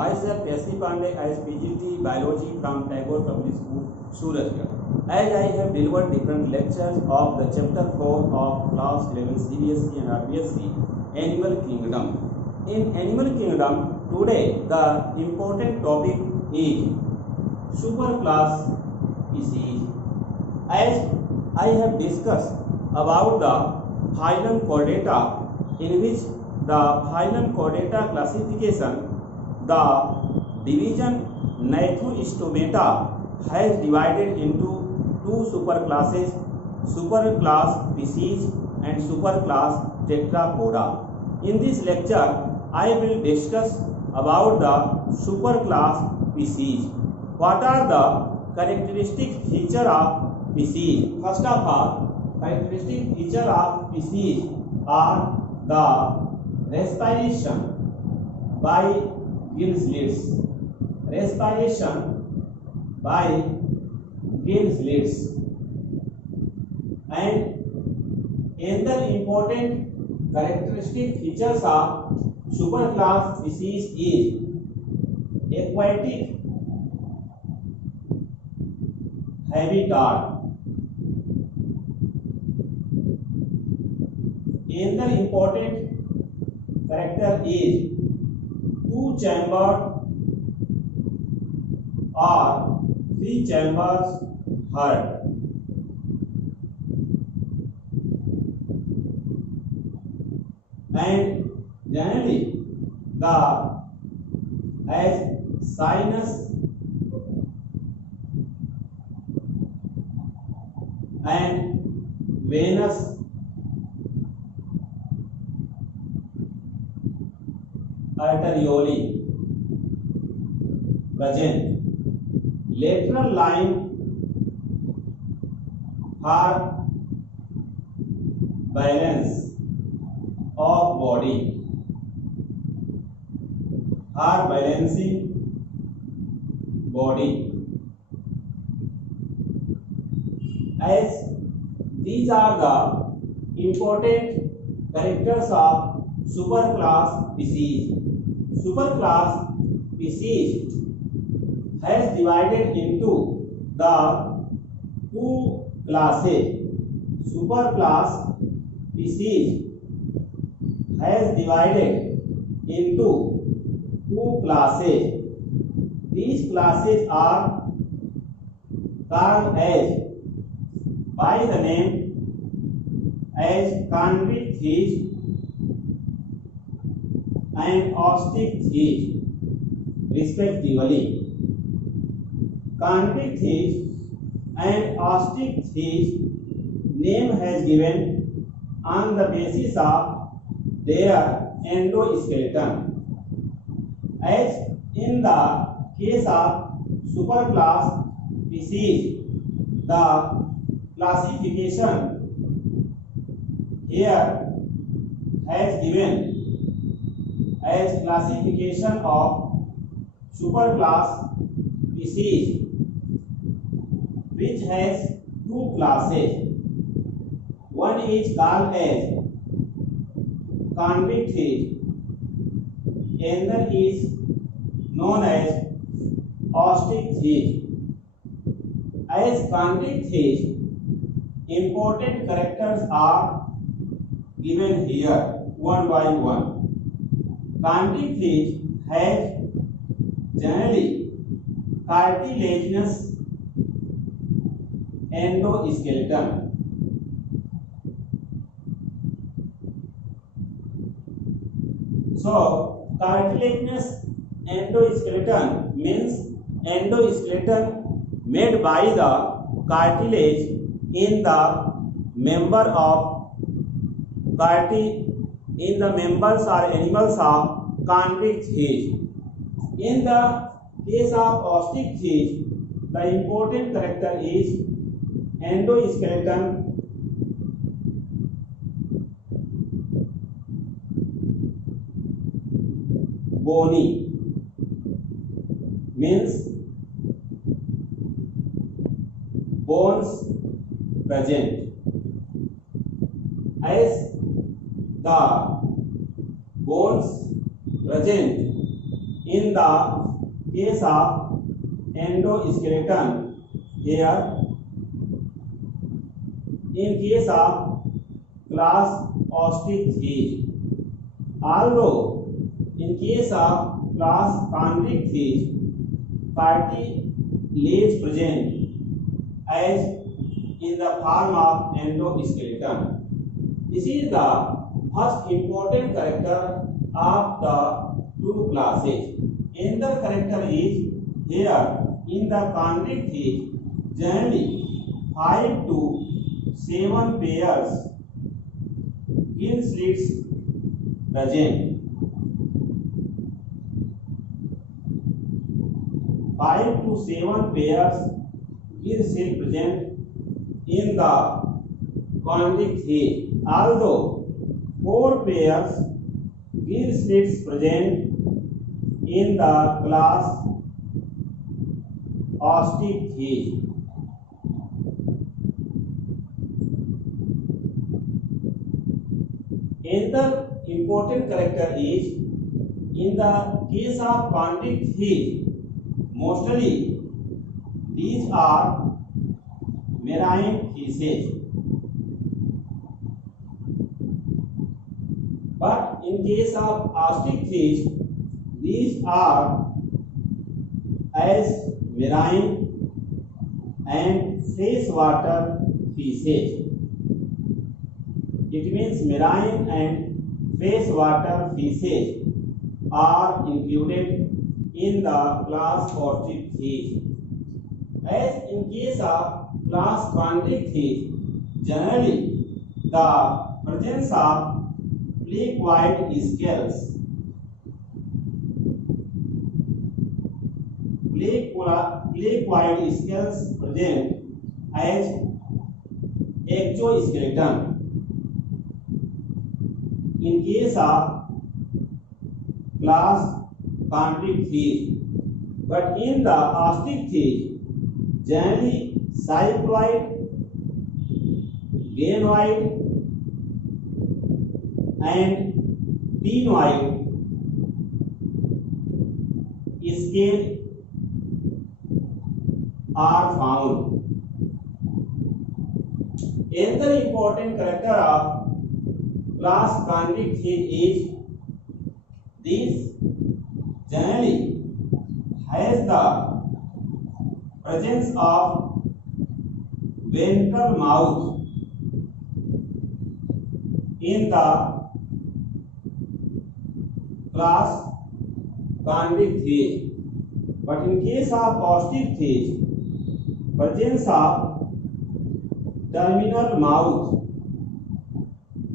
Myself S.C. Pandey as PGT Biology from Tagore Public School, Surajgarh. As I have delivered different lectures of the chapter 4 of class 11 CBSE and RBSE, Animal Kingdom. In Animal Kingdom, today the important topic is superclass species. As I have discussed about the phylum Chordata, in which the phylum Chordata classification, the division Gnathostomata has divided into two superclasses, superclass Pisces and superclass Tetrapoda. In this lecture, I will discuss about the superclass Pisces. What are the characteristic features of Pisces? First of all, characteristic features of Pisces are the respiration by gill slits. Respiration by gill slits. And another important characteristic features of superclass species is aquatic habitat. Another important character is two-chambered or three chambers heart. And generally the as sinus and venous arteriole present. Lateral line for balance of body, for balancing body. As these are the important characters of superclass species. Superclass species has divided into the two classes. Superclass species has divided into two classes. These classes are called as by the name as convicthes and osteichthyes respectively. Convicthes and osteichthyes name has given on the basis of their endoskeleton. As in the case of superclass species, the classification here has given as classification of superclass species, which has two classes. One is called as convicthes, another is known as osteichthyes. As convicthes, important characters are given here one by one. Convicthes has generally cartilaginous endoskeleton. So, cartilaginous endoskeleton means endoskeleton made by the cartilage in the member of in the members or animals of convicthes. In the case of osteichthyes, the important character is endoskeleton bony, means bones present. As the bones present In the case of endoskeleton hair, in case of class ostrich fish, although in case of class chondric fish, cartilage present as in the form of endoskeleton. This is the first important character of the two classes. Another character is here in the chondric fish, generally 5 to 7 pairs gill slits present. 5 to 7 pairs gill slits present in the chondric fish, although 4 pairs gill slits present in the class ostrich fish. Another important character is in the case of chondric fish, mostly these are marine fishes, but in case of ostrich fish, these are as marine and freshwater fishes. It means marine and freshwater fishes are included in the class ostrich fish. As in case of class chondric fish, generally the presence of plaque-white scales, plaque-white scales present as exoskeleton. In case of class chondric fish, but in the ostrich fish, generally cycloid, ganoid, and pinoid scale are found. Another important character of class chondric fish is this generally has the presence of ventral mouth in the class chondric fish, but in case of ostrich fish, presence of terminal mouth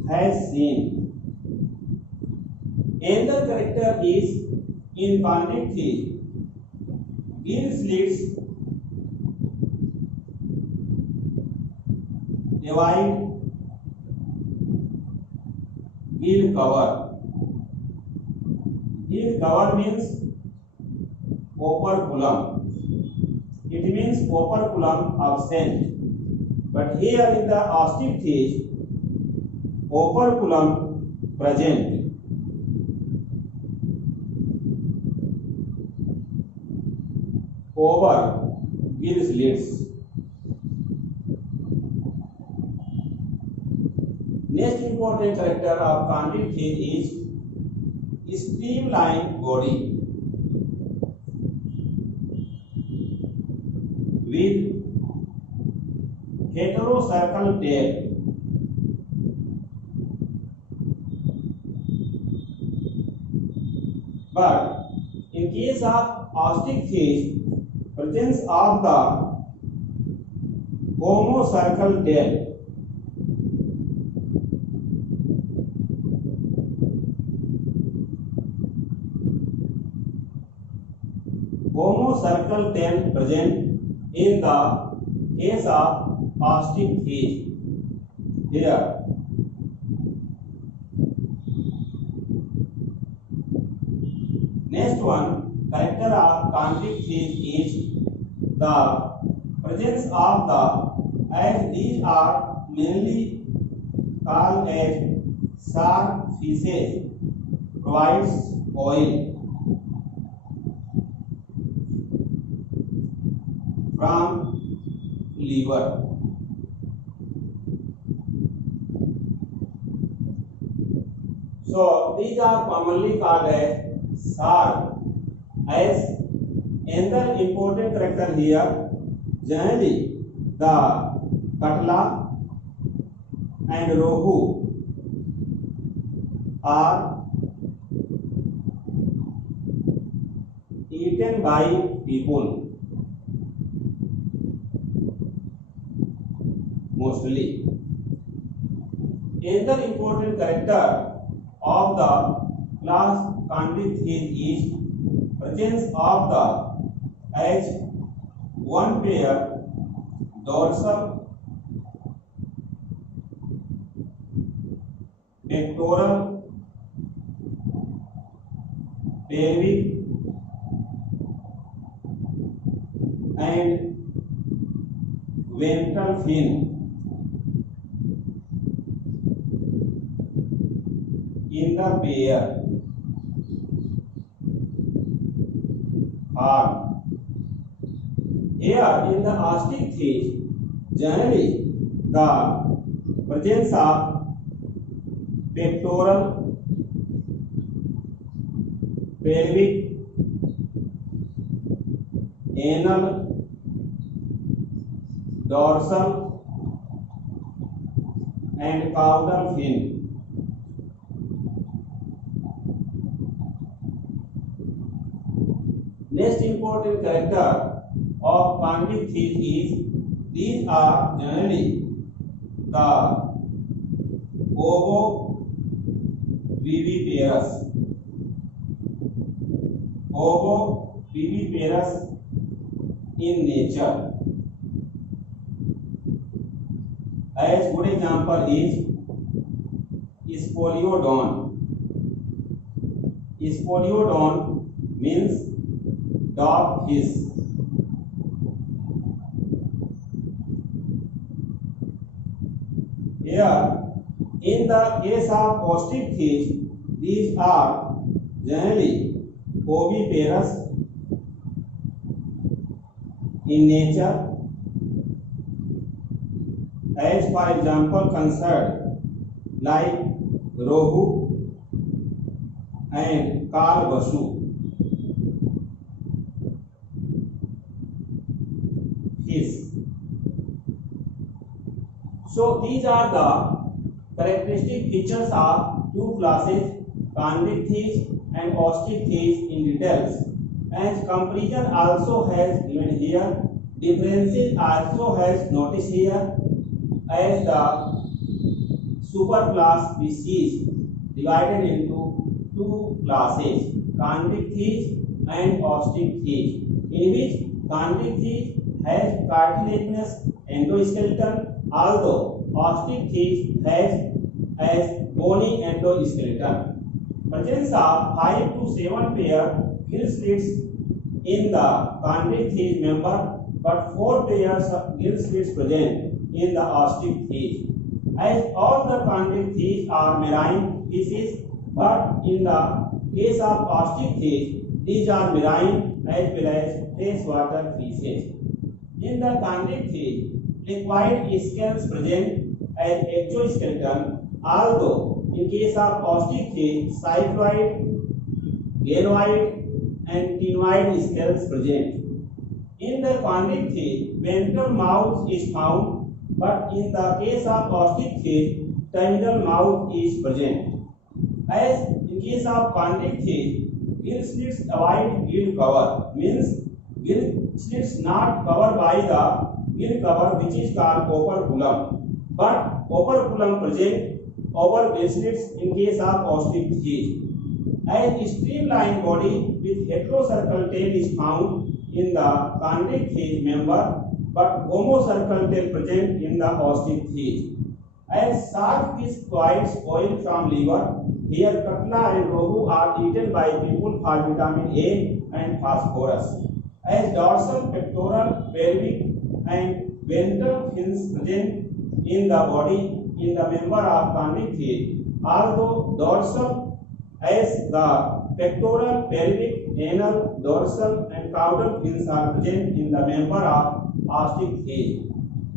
has seen. Another character is in chondric fish, gill slits divide gill cover. Gill cover means operculum. It means operculum absent. But here in the ostrich fish, operculum present. Over gill slits. Next important character of chondric fish is streamlined body with heterocircle tail. But in case of ostrich fish, presence of the homocircle tail. Homocircle tail present in the case of ostrich fish. Here, next one character of chondric fish is the presence of the, as these are mainly called as shark fishes, provides oil. from liver. So these are commonly called as shark. As another important character here, generally the katla and rohu are eaten by people mostly. Another important character of the class Chondrichthyes is presence of the H1 pair dorsal, pectoral, pelvic and ventral fin in the pair form. Here in the Osteichthyes, generally the presence of pectoral, pelvic, anal, dorsal and caudal fin. Next important character of Chondrichthyes is these are generally the ovoviviparous. Ovoviviparous in nature. As good example is Spoliodon. Spoliodon means dog fish. Here, in the case of Osteichthyes, these are generally oviparous in nature, as for example considered like rohu and kalbasu fish. So these are the characteristic features of two classes, Chondrichthyes and Osteichthyes in details. As comparison also has given here, differences also has noticed here, as the superclass species divided into two classes, Chondrichthyes and Osteichthyes, in which Chondrichthyes has cartilaginous endoskeleton, although Osteichthyes has bony endoskeleton. Presence of 5 to 7 pair gill slits in the Chondrichthyes member, but 4 pairs of gill slits present in the Osteichthyes. As all the Chondrichthyes are marine species, but in the case of Osteichthyes, these are marine as well as freshwater fishes. In the Chondrichthyes, liquid scales present as exoskeleton, although in case of Osteichthyes, cycloid, ganoid and ctenoid scales present. In the Chondrichthyes, ventral mouth is found, but in the case of Osteichthyes, terminal mouth is present. As in case of Chondrichthyes, gill slits avoid gill cover, means gill slits not covered by the gill cover, which is called operculum, but operculum present over gill slits in case of Osteichthyes. As streamlined body with heterocircle tail is found in the Chondrichthyes member, but homocircle tail present in the Osteichthyes. As shark fish provides oil from liver, here katla and rohu are eaten by people for vitamin A and phosphorus. As dorsal, pectoral, pelvic and ventral fins present in the body in the member of Chondrichthyes, although dorsal as the pectoral, pelvic, anal, dorsal and caudal fins are present in the member of ostiches.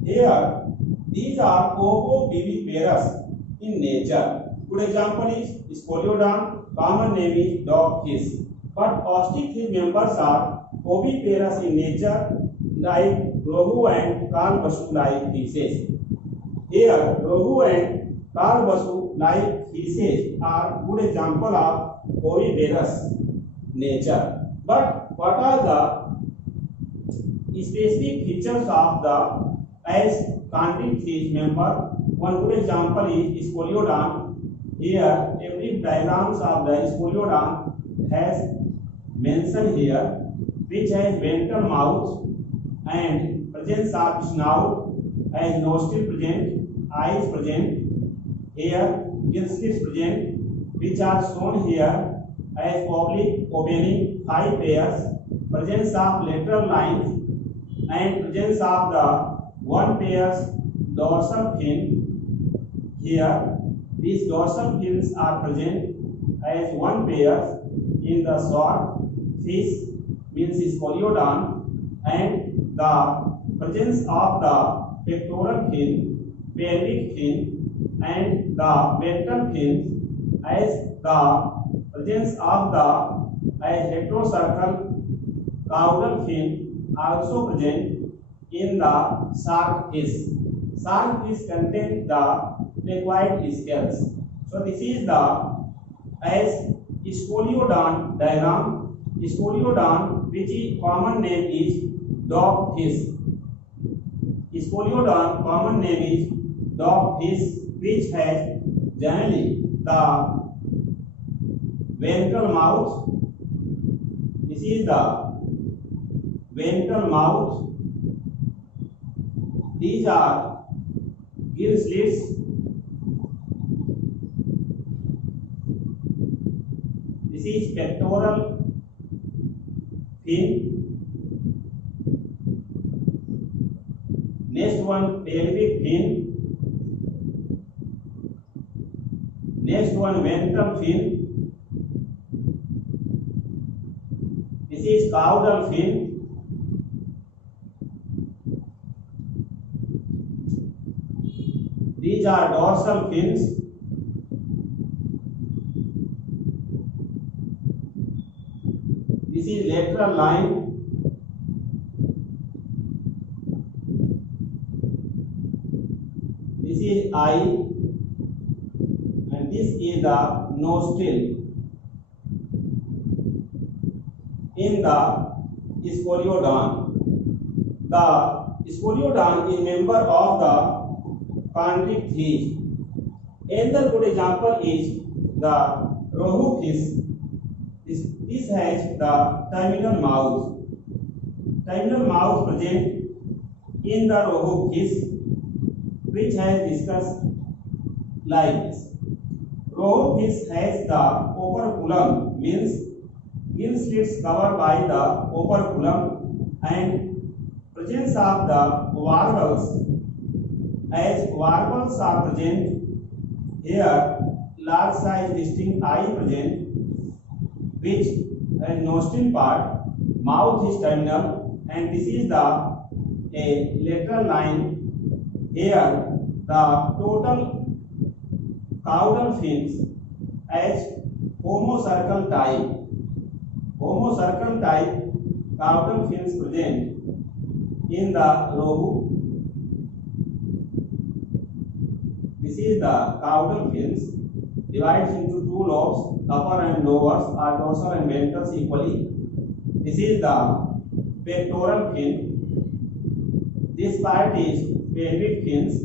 Here, these are ovoviviparous in nature. Good example is Scoliodon, common name is dogfish. But ostrich members are oviparous in nature, like rohu and kalbasu like fishes. Here, rohu and kalbasu like fishes are good example of oviparous nature. But what are the specific features of the chondric fish member? One good example is Scoliodon. Here, every diagrams of the Scoliodon has mentioned here, which has ventral mouth and presence of snout, as nostril present, eyes present, here gill slits present, which are shown here as oblique opening 5 pairs, presence of lateral lines and presence of the 1 pairs dorsal fin. Here these dorsal fins are present as 1 pair in the short fish, means Scoliodon, and the presence of the pectoral fin, pelvic fin, and the ventral fins, as the presence of the heterocircle caudal fin also present in the shark fish. Shark fish contain the placoid scales. So this is the Scoliodon diagram. Scoliodon, which is common name is dogfish. Scoliodon common name is dogfish, which has generally the ventral mouth. This is the ventral mouth. These are gill slits. This is pectoral fin. Next one, pelvic fin. Next one, ventral fin. This is caudal fin. These are dorsal fins. This is lateral line. This is eye, and this is the nostril. In the Scoliodon, the Scoliodon is member of the chondric fish. Another good example is the rohu fish. This has the terminal mouth. Terminal mouth present in the rohu fish, which has discussed like this. Rohu fish has the operculum, means gill slits covered by the operculum, and presence of the warbles, as warbles are present here. Large size distinct eye present, which has nostril part, mouth is terminal, and this is the lateral line. Here the total caudal fins as homocircle type. Homocircle type caudal fins present in the rohu. This is the caudal fins, divides into 2 lobes, upper and lowers, are dorsal and ventral equally. This is the pectoral fin. This part is pelvic fins,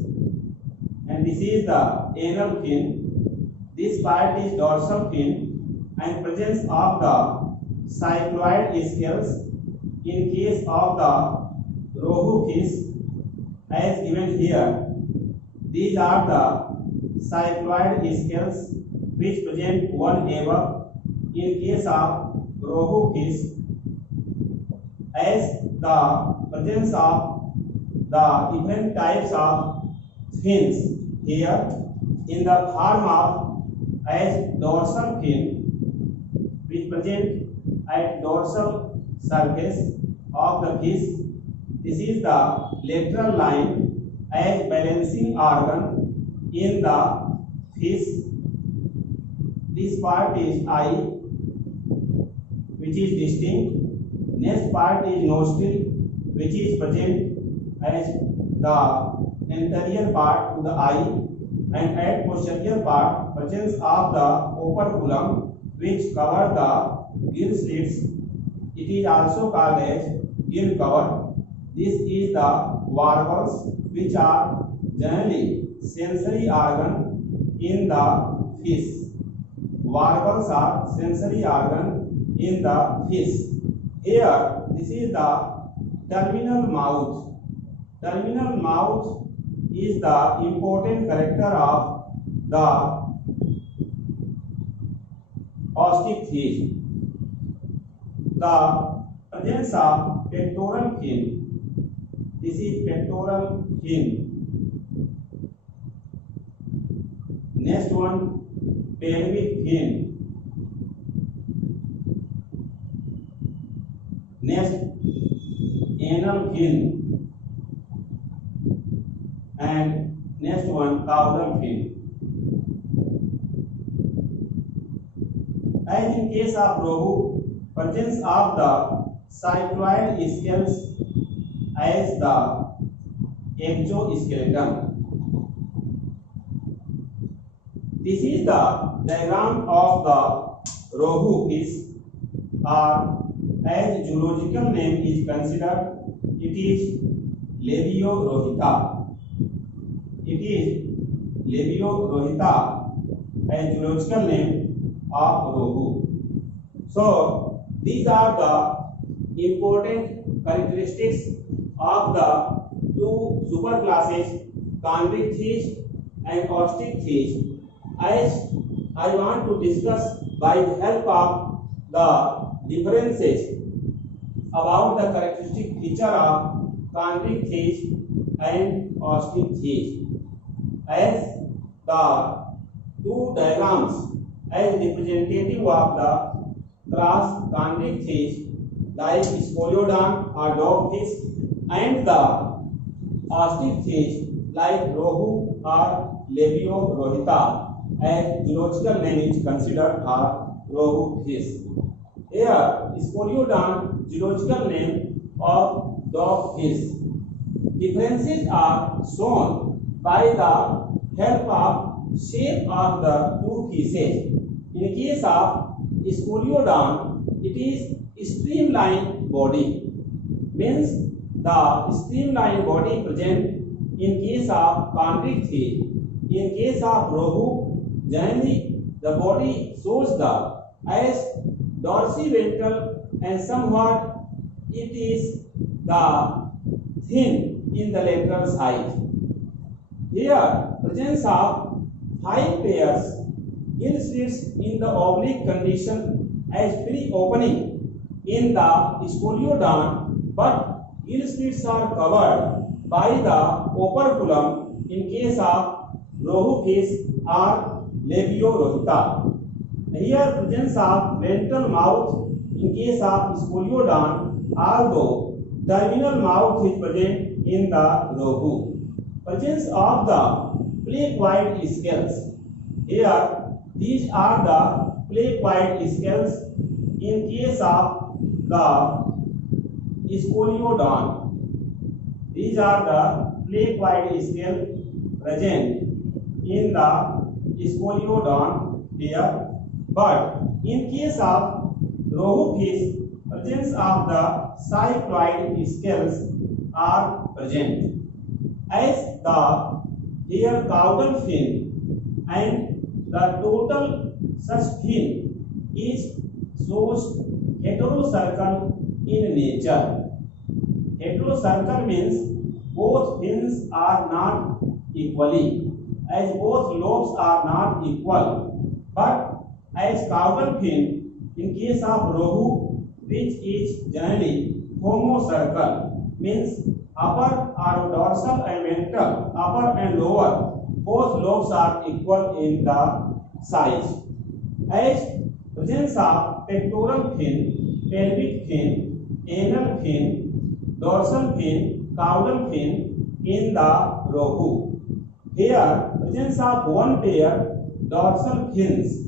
and this is the anal fin. This part is dorsal fin, and presence of the cycloid scales in case of the rohu fish, as given here. These are the cycloid scales which present 1 above in case of rohu fish, as the presence of the different types of fins here in the form of as dorsal fin, which present at dorsal surface of the fish, This is the lateral line as balancing organ in the fish. This part is eye, which is distinct. Next part is nostril, which is present as the anterior part to the eye, and at posterior part presence of the operculum, which cover the gill slits. It is also called as gill cover. This is the warbles, which are generally sensory organ in the fish. Warbles are sensory organ in the fish. Here, this is the terminal mouth. Terminal mouth is the important character of the osteichthyes fish. The presence of pectoral fin. This is pectoral fin. Next one, pelvic fin. Next, anal fin, and next one, caudal fin. As in case of rohu, presence of the cycloid scales as the exoskeleton. This is the diagram of the rohu fish, or as zoological name is considered, it is Labiorohita. It is Labiorohita as zoological name of rohu. So these are the important characteristics of the two superclasses, convict fish and osteichthyes. As I want to discuss by the help of the differences about the characteristic feature of convict fish and osteichthyes. As the two diagrams as representative of the class convict fish, like Scoliodon or dogfish, and the osteichthyes like rohu or Labiorohita, as zoological name is considered are rohu fish. Here, Scoliodon, zoological name of dogfish. Differences are shown by the help of shape of the two fishes. In case of Scoliodon, it is streamlined body, means the streamlined body present in case of convict fish. In case of rohu, generally the body shows the as dorsiventral, and somewhat it is the thin in the lateral side. Here, presence of 5 pairs gill slits in the oblique condition as free opening in the Scoliodon, but gill slits are covered by the operculum in case of rohu fish or Labiorohita. Here, presence of ventral mouth in case of Scoliodon, although terminal mouth is present in the rohu. Presence of the placoid scales. Here, these are the placoid scales in case of the Scoliodon. These are the placoid scales present in the Scoliodon here, but in case of rohu fish, presence of the cycloid scales are present. As the here caudal fin and the total such fin is shows heterocircle in nature. Heterocircle means both fins are not equally, as both lobes are not equal, but as caudal fin in case of rohu, which is generally homocircle, means upper or dorsal and ventral, upper and lower, both lobes are equal in the size. As presence of pectoral fin, pelvic fin, anal fin, dorsal fin, caudal fin in the rohu. Here, presence of one pair dorsal fins.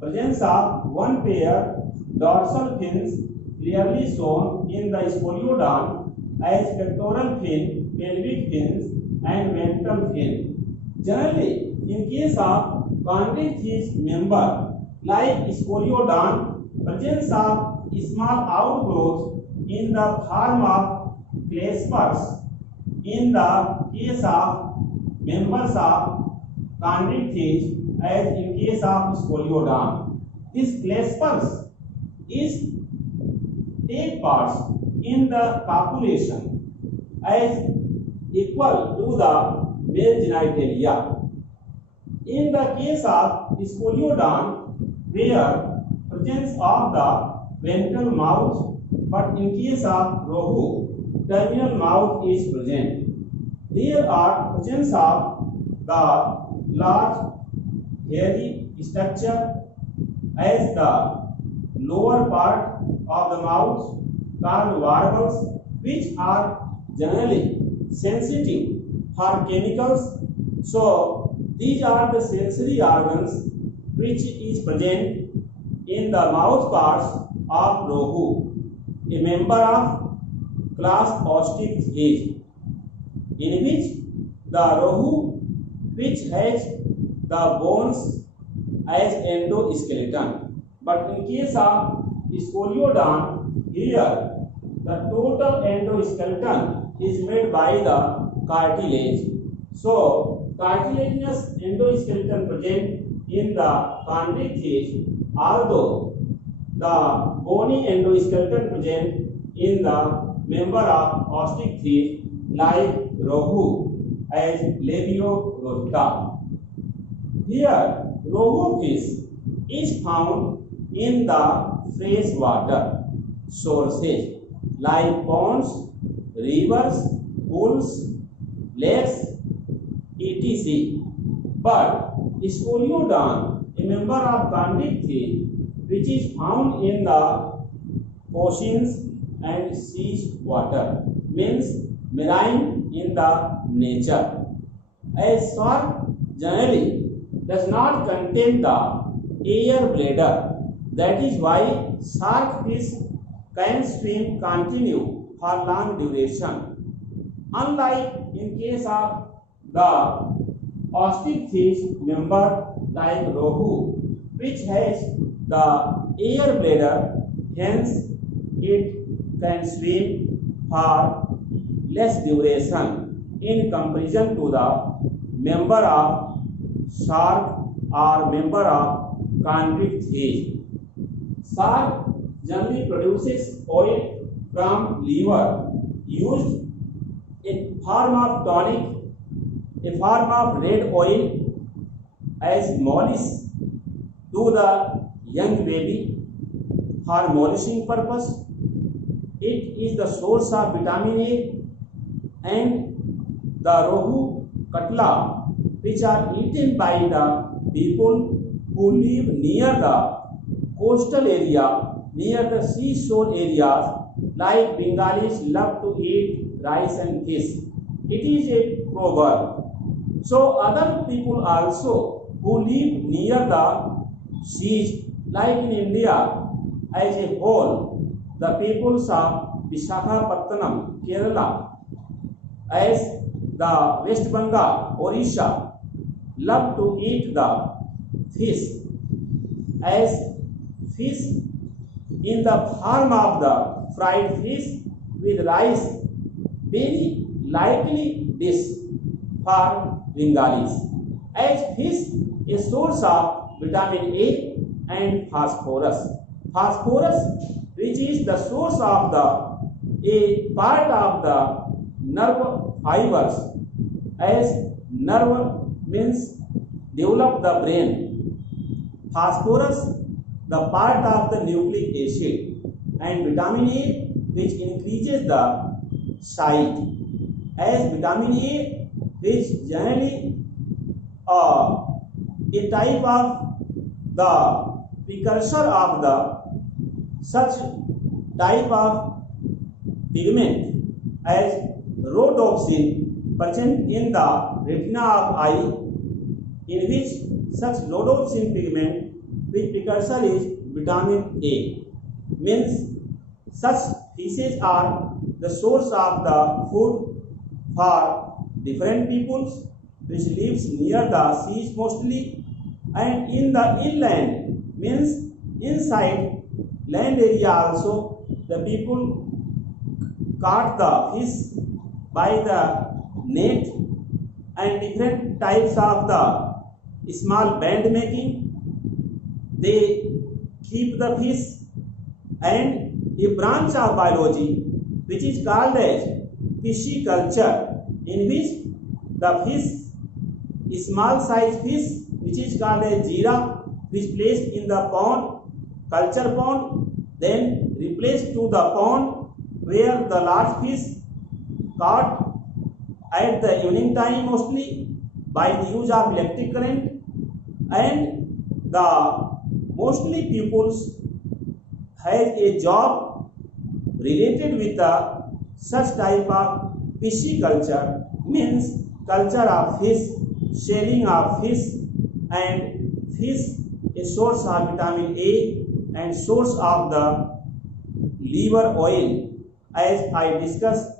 Presence of one pair dorsal fins clearly shown in the Scoliodon as pectoral fin, pelvic fins, and ventral fin. Generally, in case of chondrichthyes member like Scoliodon, presence of small outgrowths in the form of claspers. In the case of members of chondrichthyes, as in case of Scoliodon, these claspers is take parts in the copulation as equal to the male genitalia. In the case of Scoliodon, where presence of the ventral mouth, but in case of rohu, terminal mouth is present. There are presence of the large hairy structure as the lower part of the mouth called warbles, which are generally sensitive for chemicals. So these are the sensory organs which is present in the mouth parts of rohu, a member of class Osteichthyes, in which the rohu, which has the bones as endoskeleton, but in case of Scoliodon, here the total endoskeleton is made by the cartilage. So cartilaginous endoskeleton present in the chondrichthyes, although the bony endoskeleton present in the member of Osteichthyes like rohu as Labiorota. Here rohu fish is found in the fresh water sources like ponds, rivers, pools, lakes, etc. But Scoliodon, a member of chondrichthyes, which is found in the oceans and seas water, means marine in the nature. A shark generally does not contain the air bladder. That is why shark fish can swim continue for long duration. Unlike in case of the Osteichthyes member like rohu, which has the air bladder, hence it can swim for less duration in comparison to the member of shark or member of chondrichthyes. Shark generally produces oil from liver used in form of tonic, a form of red oil as molish to the young baby for molishing purpose. It is the source of vitamin A, and the rohu, katla, which are eaten by the people who live near the coastal area, near the seashore areas, like Bengalis love to eat rice and fish. It is a proverb. So other people also who live near the seas, like in India as a whole, the peoples of Visakhapatnam, Kerala, as the West Bengal, Orissa, love to eat the fish, as fish in the form of the fried fish with rice, very likely dish for Bengalis, as fish a source of vitamin A and phosphorus. Phosphorus, which is the source of the a part of the nerve fibers, as nerve means develop the brain. Phosphorus, the part of the nucleic acid, and vitamin A, which increases the sight, as vitamin A, which generally a type of the precursor of the such type of pigment as rhodopsin present in the retina of eye, in which such rhodopsin pigment, which precursor is vitamin A, means such fishes are the source of the food for different peoples which lives near the seas mostly, and in the inland means inside land area also the people caught the fish by the net, and different types of the small band making they keep the fish. And a branch of biology which is called as pisciculture, in which the fish, small size fish which is called as jeera, which placed in the pond, culture pond, then replaced to the pond where the large fish caught at the evening time mostly by the use of electric current. And the mostly pupils has a job related with the such type of pisciculture, means culture of fish, shelling of fish, and fish a source of vitamin A and source of the liver oil. As I discussed,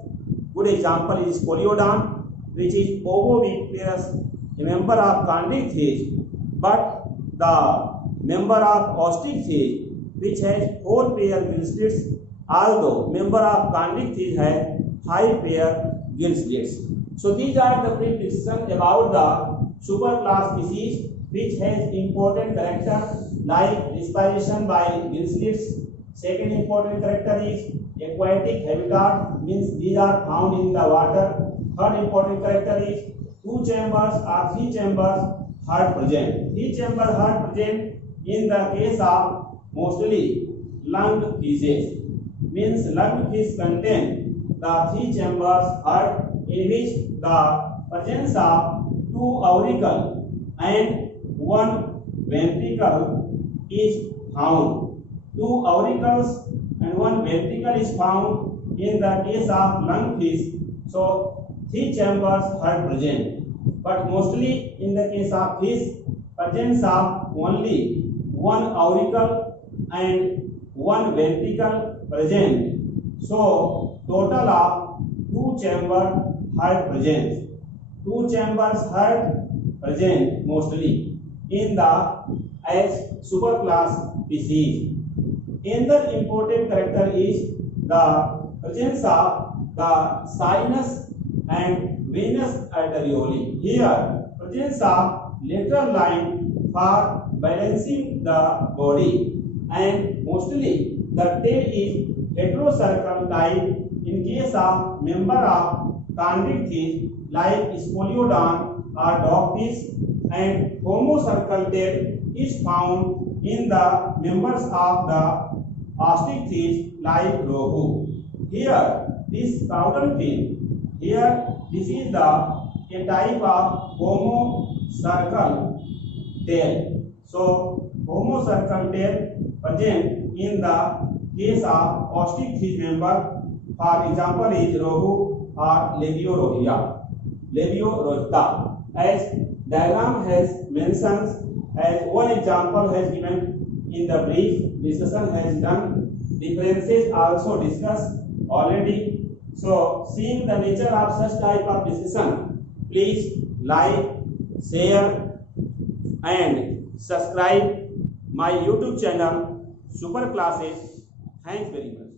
good example is Coleodon, which is ovoviviparous, a member of chondric phase, but the member of ostrich phase, which has 4 pair gill slits, although member of chondric phase has 5 pair gill slits. So these are the brief discussion about the superclass species which has important character like respiration by gill slits. Second important character is aquatic habitat, means these are found in the water. Third important character is 2 chambers or 3 chambers heart present. 3 chamber heart present in the case of mostly lung fishes, means lung fish contain the 3 chambers heart, in which the presence of 2 auricle and 1 ventricle is found. 2 auricles and 1 ventricle is found in the case of lung fish. So 3 chambers are present, but mostly in the case of fish, presence of only 1 auricle and 1 ventricle present. So total of 2 chamber heart present. 2 chambers heart present mostly in the as superclass species. Another important character is the presence of the sinus and venous arteriole. Here, presence of lateral line for balancing the body, and mostly the tail is heterocircle type in case of member of chondric fish like Scoliodon or dogfish, and homocircle tail is found in the members of the ostrich fish like rohu. Here, this caudal fin, here this is the a type of homocircle tail. So, homocircle tail present in the case of ostrich fish member. For example, is rohu or Labiorhita. As diagram has mentions, as one example has given in the brief discussion has done, differences also discussed already. So seeing the nature of such type of discussion, please like, share and subscribe my YouTube channel Super Classes. Thanks very much.